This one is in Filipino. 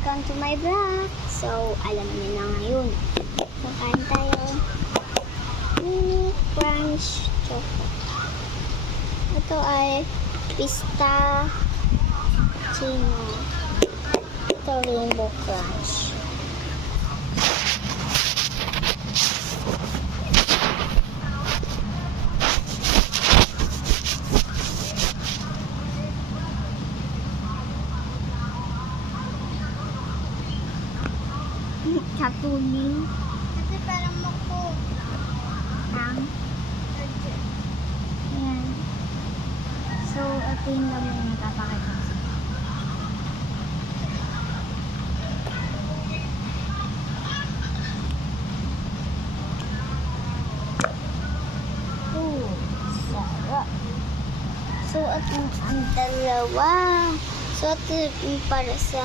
Welcome to my vlog. So, alam niyo na ngayon. Kakain tayo. Mini Crunch Choco. Ito ay pistachino. Ito Rainbow Crunch. Katunin. Kasi parang mako. Ang. Ayan. So, ito yung laman na napapakita ko. Sarap. So, at ang dalawa. So, ito yung para sa